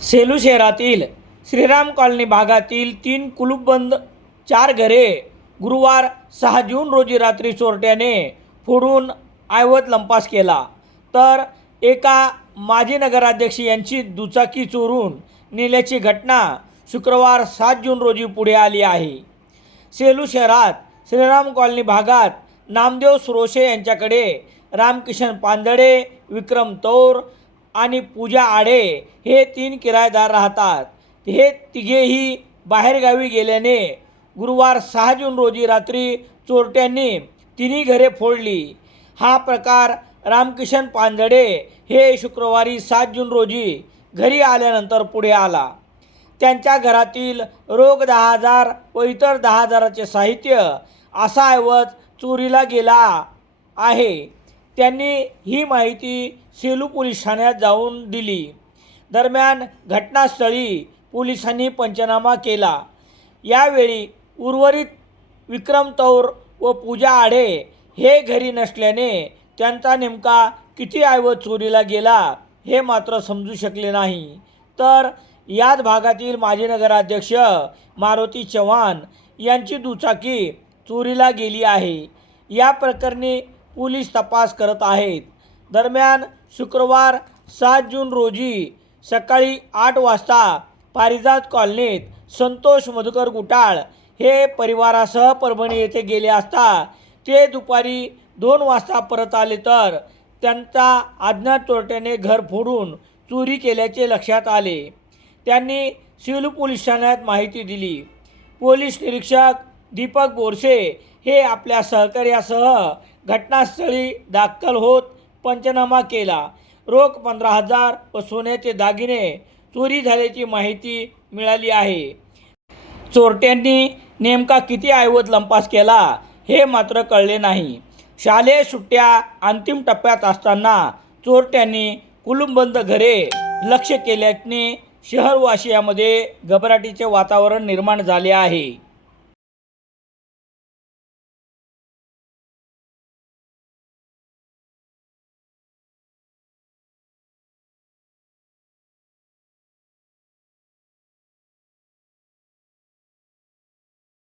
सेलू शहरातील श्रीराम कॉलनी भागातील तीन कुलूपबंद चार घरे गुरुवार सहा जून रोजी रात्री चोरट्याने फोडून ऐवत लंपास केला. तर एका माजी नगराध्यक्ष यांची दुचाकी चोरून नेल्याची घटना शुक्रवार सात जून रोजी पुढे आली आहे. सेलू शहरात श्रीराम कॉलनी भागात नामदेव सुरोशे यांच्याकडे रामकिशन पांदडे विक्रम तौर आणि पूजा आडे हे तीन किरायदार राहतात. हे तिघेही बाहेरगावी गेल्याने गुरुवार सहा जून रोजी रात्री चोरट्यांनी तिन्ही घरे फोडली. हा प्रकार रामकिशन पांजडे हे शुक्रवारी सात जून रोजी घरी आल्यानंतर पुढे आला. त्यांच्या घरातील रोख दहा हजार व इतर दहा हजाराचे साहित्य असा ऐवज चोरीला गेला आहे. त्यांनी ही माहिती सेलू पोलीस ठाण्यात जाऊन दिली. दरम्यान घटनास्थळी पोलिसांनी पंचनामा केला. यावेळी उर्वरित विक्रम तौर व पूजा आढे हे घरी नसल्याने त्यांचा नेमका किती ऐवज चोरीला गेला हे मात्र समजू शकले नाही. तर याच भागातील माजी नगराध्यक्ष मारुती चव्हाण यांची दुचाकी चोरीला गेली आहे. या प्रकरणी पोलीस तपास करत आहेत. दरम्यान शुक्रवार सात जून रोजी सकाळी आठ वाजता पारिजात कॉलनीत संतोष मधुकर गुटाळ हे परिवारासह परभणी येथे गेले असता ते दुपारी दोन वाजता परत आले तर त्यांचा अज्ञात चोरट्याने घर फोडून चोरी केल्याचे लक्षात आले. त्यांनी सिव्हिल पोलीस ठाण्यात माहिती दिली. पोलीस निरीक्षक दीपक बोरसे हे आपल्या सहकार्यासह घटनास्थळी दाखल होत पंचनामा केला. रोख पंधरा हजार व सोन्याचे दागिने चोरी झाल्याची माहिती मिळाली आहे. चोरट्यांनी नेमका किती ऐवज लंपास केला हे मात्र कळले नाही. शालेय सुट्ट्या अंतिम टप्प्यात असताना चोरट्यांनी कुलुंबंद घरे लक्ष केल्याने शहरवासियामध्ये घबराटीचे वातावरण निर्माण झाले आहे.